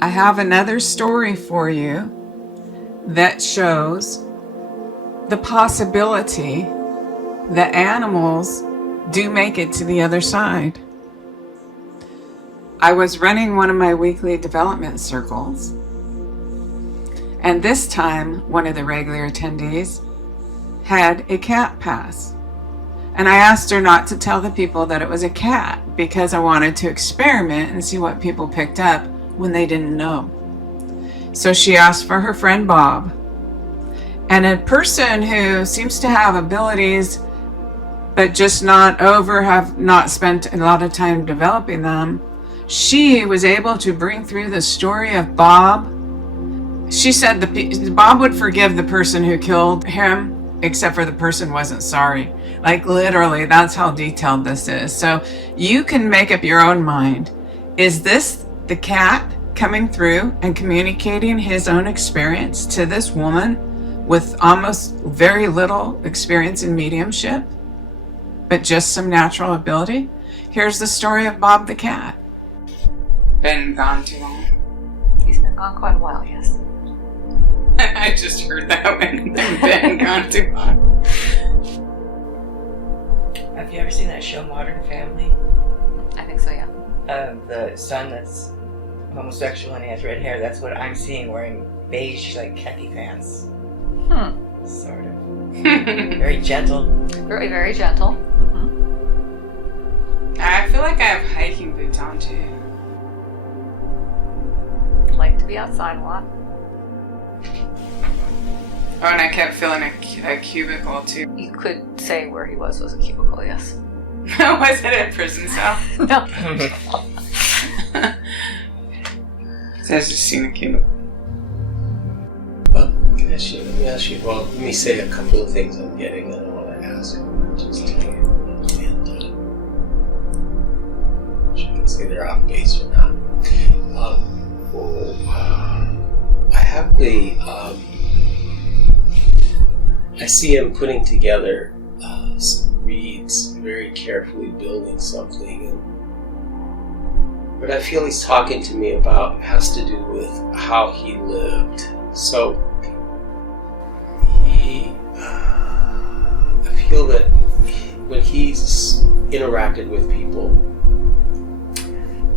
I have another story for you that shows the possibility that animals do make it to the other side. I was running one of my weekly development circles, and this time one of the regular attendees had a cat pass. And I asked her not to tell the people that it was a cat because I wanted to experiment and see what people picked up when they didn't know. So she asked for her friend Bob. And a person who seems to have abilities but just have not spent a lot of time developing them, she was able to bring through the story of Bob. She said Bob would forgive the person who killed him, except for the person wasn't sorry. Like literally, that's how detailed this is. So you can make up your own mind. Is this the cat coming through and communicating his own experience to this woman with almost very little experience in mediumship, but just some natural ability? Here's the story of Bob the cat. Been gone too long? He's been gone quite a while, yes. I just heard that when been gone too long. Have you ever seen that show Modern Family? I think so, yeah. The son that's homosexual and he has red hair, that's what I'm seeing, wearing beige, like, khaki pants. Sort of. Very gentle. Very, very gentle. I feel like I have hiking boots on too. Like to be outside a lot. Oh, and I kept feeling a cubicle too. You could say where he was a cubicle, yes. Was it a prison cell? No. So I was just seeing a cubicle. Let me ask you, well, let me say a couple of things I'm getting that I want to ask. Just tell you. And you can say they're off base or not. I have I see him putting together some reeds, very carefully building something, but I feel he's talking to me about, has to do with how he lived. So I feel that when he's interacted with people,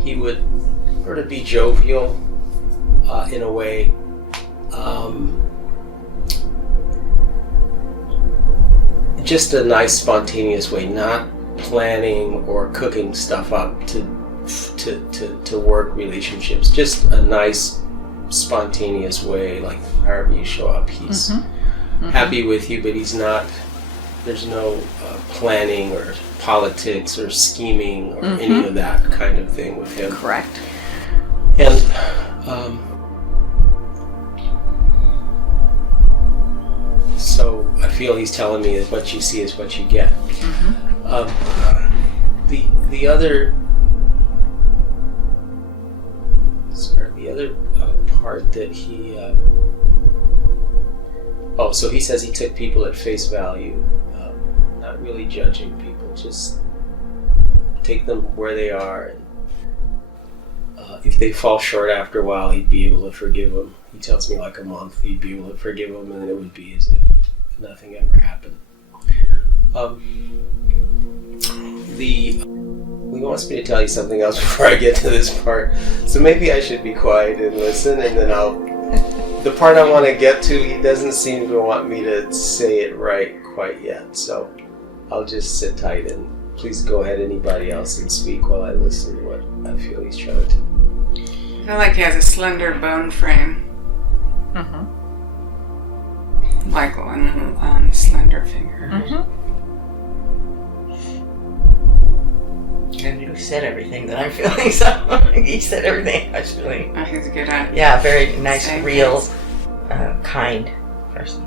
he would sort of be jovial in a way. Just a nice spontaneous way, not planning or cooking stuff up to work relationships. Just a nice spontaneous way, like however you show up, he's happy with you, but he's not, there's no planning or politics or scheming or any of that kind of thing with him. Correct. And so I feel he's telling me that what you see is what you get. The other part that he so he says he took people at face value, not really judging people, just take them where they are, and if they fall short after a while, he'd be able to forgive them. He tells me like a month he'd be able to forgive them, and then it would be as if nothing ever happened. He wants me to tell you something else before I get to this part, so maybe I should be quiet and listen, and then the part I want to get to, he doesn't seem to want me to say it right quite yet, so I'll just sit tight and please go ahead, anybody else, and speak while I listen to what I feel he's trying to. I feel like he has a slender bone frame. Like one slender finger. And you said everything that I'm feeling, so he said everything I was feeling. Oh, he's good at very nice, real, kind person.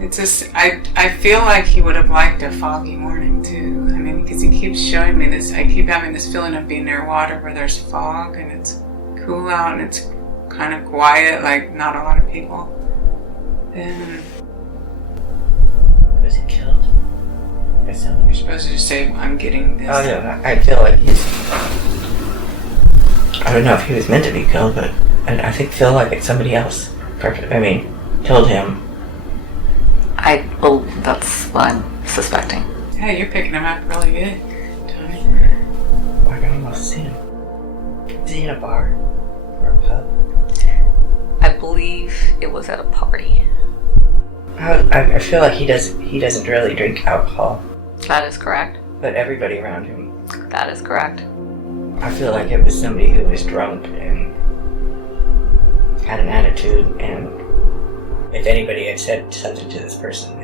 It's just, I feel like he would have liked a foggy morning too. I mean, because he keeps showing me this, I keep having this feeling of being near water where there's fog and it's cool out and it's kind of quiet, like not a lot of people. And was he killed? You're supposed to just say, I'm getting this. Oh, yeah. I feel like I don't know if he was meant to be killed, but I feel like it's somebody else. Killed him. That's what I'm suspecting. Yeah, you're picking him up really good, Tony. I can almost see him. Is he in a bar? Or a pub? I believe it was at a party. I feel like he doesn't really drink alcohol. That is correct. But everybody around him. That is correct. I feel like it was somebody who was drunk and had an attitude, and if anybody had said something to this person,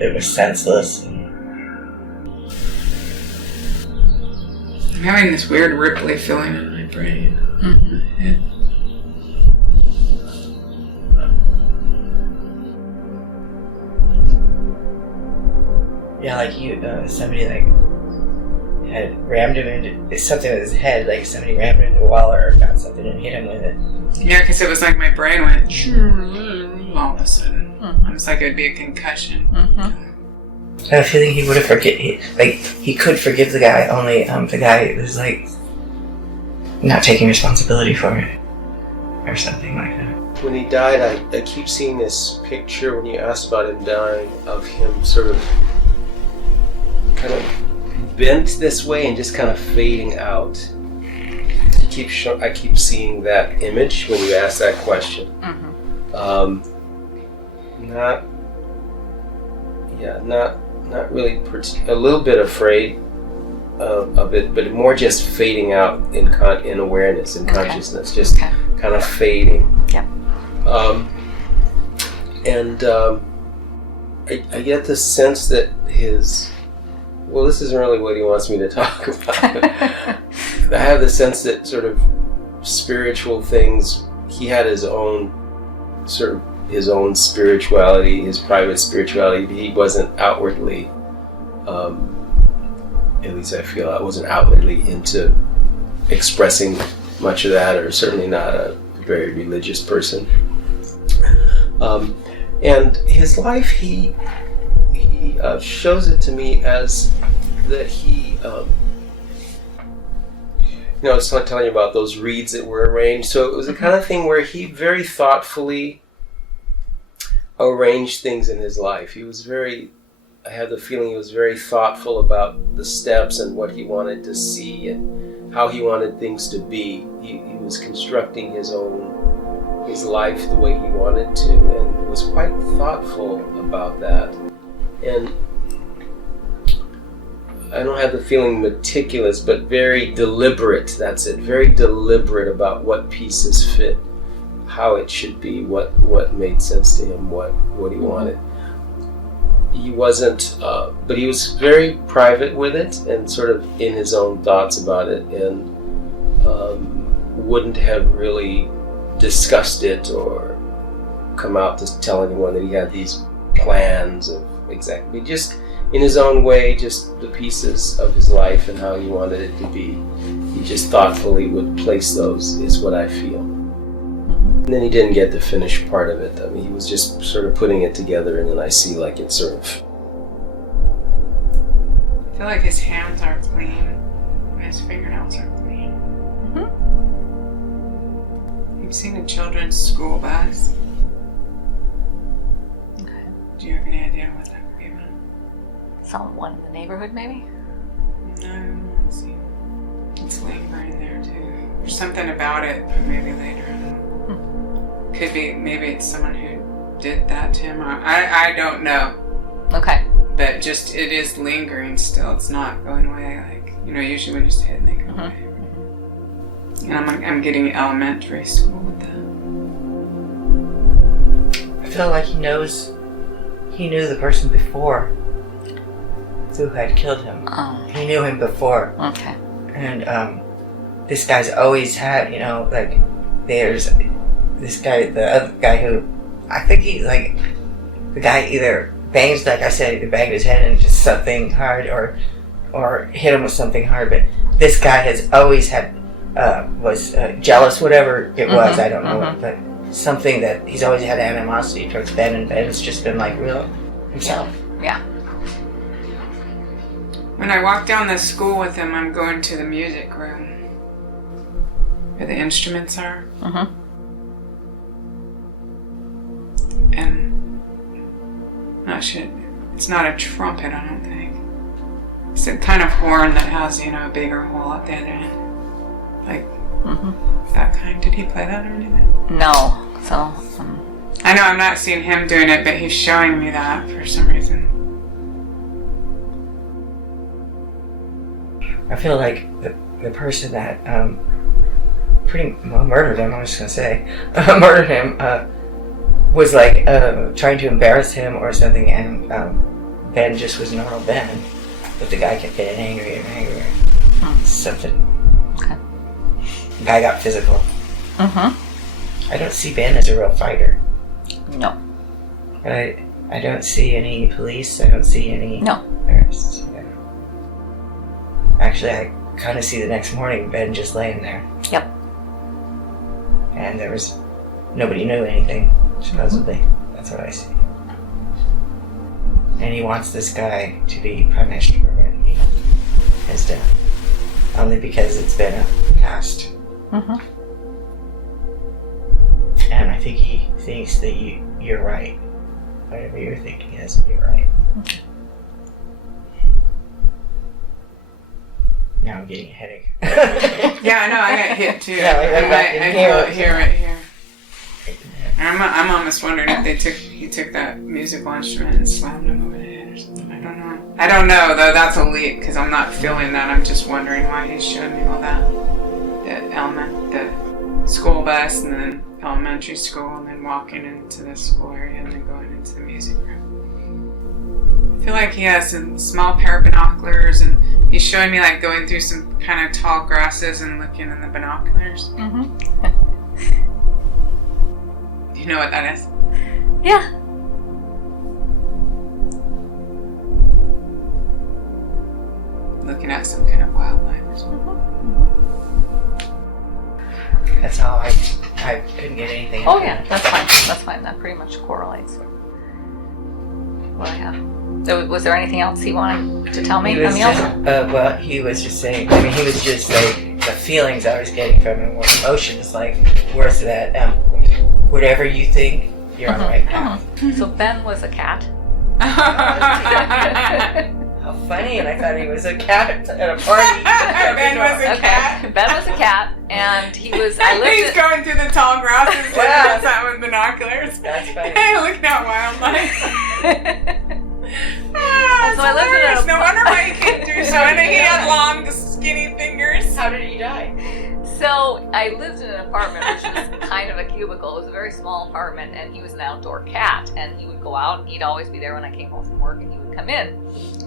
it was senseless. I'm having this weird ripply feeling in my brain. Mm-hmm. Yeah. Yeah, like somebody had rammed him into something with his head, like somebody rammed him into a wall or got something and hit him with it. Yeah, because it was like my brain went all of a sudden. Mm-hmm. Almost like it would be a concussion. Mm-hmm. I have a feeling he would have he could forgive the guy, only the guy was like not taking responsibility for it or something like that. When he died, I keep seeing this picture when you asked about him dying of him sort of kind of bent this way and just kind of fading out. I keep seeing that image when you ask that question. Mm-hmm. Not really. A little bit afraid of it, but more just fading out in awareness, in consciousness, just kind of fading. Yeah. I get the sense that this isn't really what he wants me to talk about. I have the sense that sort of spiritual things, he had his own spirituality, his private spirituality. He wasn't outwardly, at least I feel, I wasn't outwardly into expressing much of that, or certainly not a very religious person. And his life, he shows it to me as that he, I was telling you about those reeds that were arranged. So it was the kind of thing where he very thoughtfully arranged things in his life. I have the feeling he was very thoughtful about the steps and what he wanted to see and how he wanted things to be. He was constructing his life the way he wanted to, and was quite thoughtful about that. And I don't have the feeling meticulous, but very deliberate. That's it. Very deliberate about what pieces fit, how it should be, what made sense to him, what he wanted. He wasn't, but he was very private with it and sort of in his own thoughts about it, and wouldn't have really discussed it or come out to tell anyone that he had these plans of exactly, just in his own way, just the pieces of his life and how he wanted it to be. He just thoughtfully would place those, is what I feel. And then he didn't get the finished part of it. I mean, he was just sort of putting it together, and then I see like it's sort of... I feel like his hands are clean and his fingernails are clean. Mm-hmm. You've seen a children's school bus. Okay. Do you have any idea what that could be about? Someone in the neighborhood, maybe? No, let's see. It's lingering there too. There's something about it, but maybe later. Could be, maybe it's someone who did that to him. I don't know. Okay. But just, it is lingering still. It's not going away. Like, usually when you say it, they go away. And I'm getting elementary school with that. I feel like he knew the person before who had killed him. Oh. He knew him before. Okay. And this guy's always had, there's this guy, the other guy who, I think he, the guy either bangs, like I said, either banged his head into something hard or hit him with something hard, but this guy has always had, was jealous, whatever it was, I don't know, but something that he's always had animosity towards Ben, and Ben's just been like real himself. Yeah. When I walk down the school with him, I'm going to the music room where the instruments are. Mm-hmm. And it's not a trumpet, I don't think. It's a kind of horn that has, a bigger hole at the other end. Like, that kind. Did he play that or anything? No. So, I know I'm not seeing him doing it, but he's showing me that for some reason. I feel like the person that murdered him, I was just gonna say, murdered him, was like trying to embarrass him or something, and Ben just was normal Ben, but the guy kept getting angrier and angrier. Something. Okay. The guy got physical. Mm-hmm. I don't see Ben as a real fighter. No. I don't see any police. I don't see any arrests. Yeah. Actually, I kind of see the next morning Ben just laying there. Yep. And there was nobody knew anything, supposedly. That's what I see. And he wants this guy to be punished for what he has done, only because it's been a past. Mm-hmm. And I think he thinks that you're right. Whatever you're thinking is, you're right. Okay. Now I'm getting a headache. Yeah, I know. I got hit too. Yeah, I feel it here, right here. I'm almost wondering if he took that musical instrument and slammed him over the head or something. I don't know. I don't know though. That's a leak because I'm not feeling that. I'm just wondering why he's showing me all that. The school bus and then elementary school and then walking into the school area and then going into the music room. I feel like he has a small pair of binoculars and he's showing me like going through some kind of tall grasses and looking in the binoculars. Mm-hmm. Do you know what that is? Yeah. Looking at some kind of wildlife or something. That's how I couldn't get anything. Oh yeah, that's fine. That's fine. That pretty much correlates with what I have. So, was there anything else he wanted to tell me? He was he was just saying. I mean, he was just like the feelings I was getting from him were emotions. Like, where's that? Whatever you think, you're on the right path. So Ben was a cat. How funny! And I thought he was a cat at a party. Ben was a cat. Ben was a cat, and he was. He's going through the tall grasses and that with binoculars. That's funny. Looking at wildlife. So I lived in a. No wonder why he came through so many. He had long, skinny fingers. How did he die? So I lived in an apartment which was kind of a cubicle. It was a very small apartment, and he was an outdoor cat, and he would go out, and he'd always be there when I came home from work, and he would come in.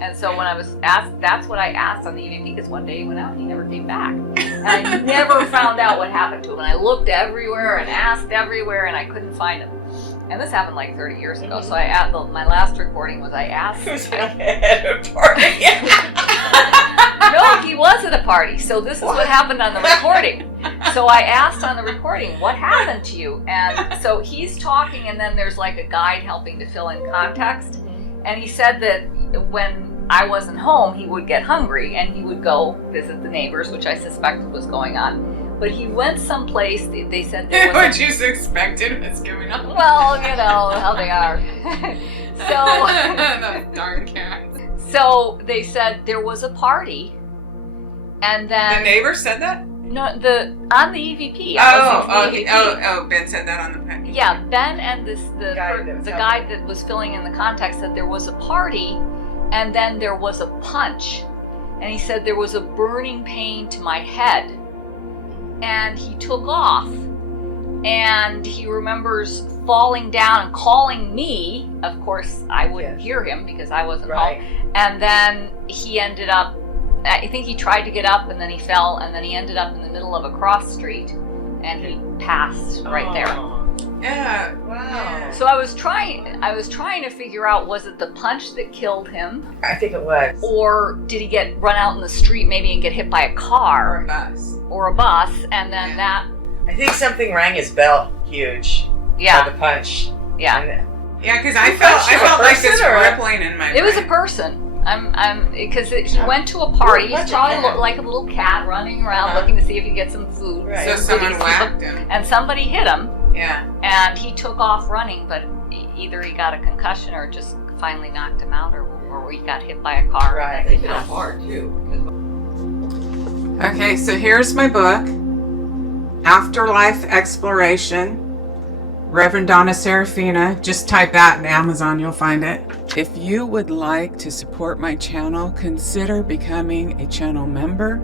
And so when I was asked, that's what I asked on the EVP, because one day he went out and he never came back. And I never found out what happened to him. And I looked everywhere and asked everywhere, and I couldn't find him. And this happened like 30 years ago. So my last recording was I asked. Who's at a party? No, he was at a party. So this is what happened on the recording. So I asked on the recording, what happened to you? And so he's talking, and then there's like a guide helping to fill in context. And he said that when I wasn't home, he would get hungry, and he would go visit the neighbors, which I suspected was going on. But he went someplace, they said there was what you suspected was going on. Well, you know how they are. That darn cat. So they said there was a party, and then the neighbor said that? No, on the EVP. Ben said that on the pen. Yeah, Ben and the guy that was filling in the context said there was a party, and then there was a punch, and he said there was a burning pain to my head, and he took off, and he remembers falling down and calling me. Of course, I wouldn't hear him because I wasn't home, and then he ended up. I think he tried to get up, and then he fell, and then he ended up in the middle of a cross street, and he passed right there. Yeah. Wow. So I was trying to figure out, was it the punch that killed him? I think it was. Or did he get run out in the street maybe and get hit by a car? Or a bus. And then that. I think something rang his bell huge. Yeah. the punch. Yeah. And Yeah, because I felt like this person or- rippling in my It was a brain. person. Because he went to a party. Like He's a probably cat. like a little cat running around Uh-huh. looking to see if he can get some food. Right. So someone Goodies. whacked him. And somebody hit him, Yeah. and he took off running, but either he got a concussion or just finally knocked him out, or he got hit by a car. Right. They hit him hard too. Okay, so here's my book, Afterlife Exploration, Reverend Donna Seraphina. Just type that in Amazon, you'll find it. If you would like to support my channel, consider becoming a channel member.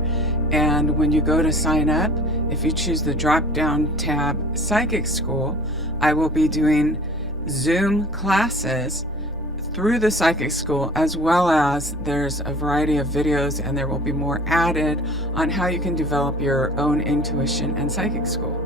And when you go to sign up, if you choose the drop-down tab Psychic School, I will be doing Zoom classes through the Psychic School, as well as there's a variety of videos, and there will be more added on how you can develop your own intuition and Psychic School.